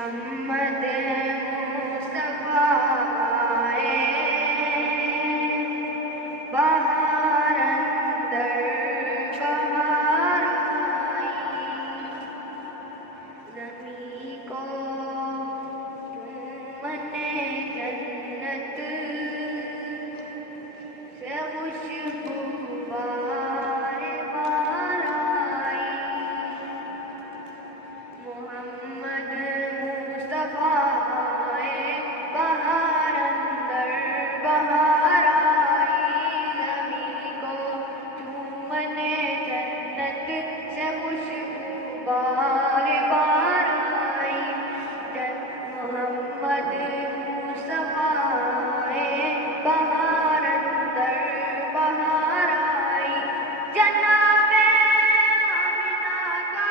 محمد مصطفیٰ آئے، بہار اندر بہار آئی، زمین کو چومنے جنت سے خوشبو بار بار آئی، محمد مصطفیٰ آئے، بہار اندر بہار آئی، زمین کو چومنے جنت سے خوشبو بار بار آئی، محمد مصطفیٰ آئے، بہار اندر بہار آئی، جناب آمنہ کا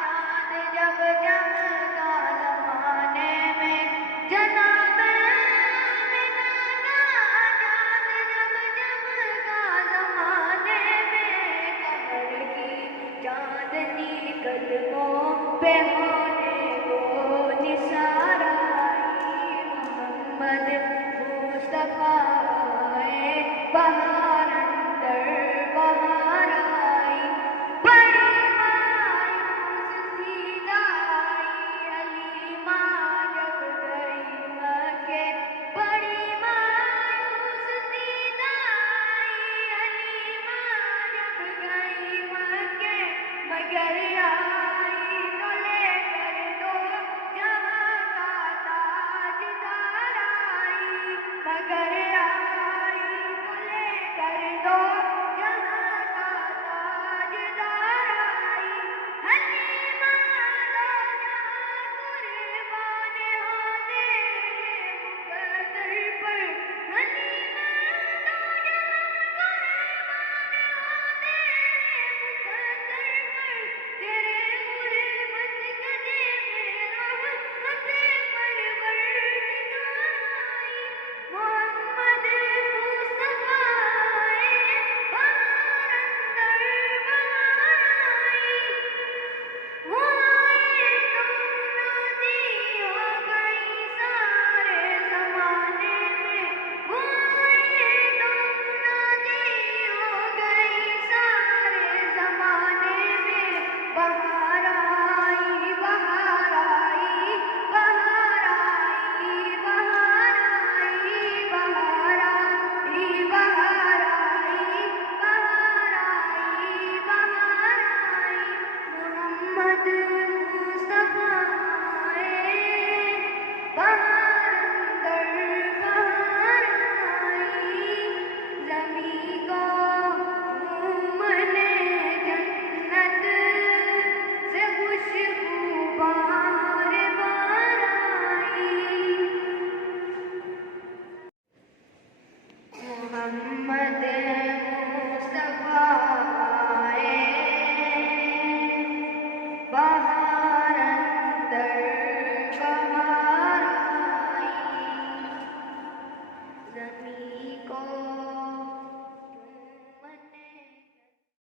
چاند جب چمکا زمانے میں، جناب آمنہ کا چاند جب چمکا زمانے میں، قمر کی چاندنی قدموں پہ ہو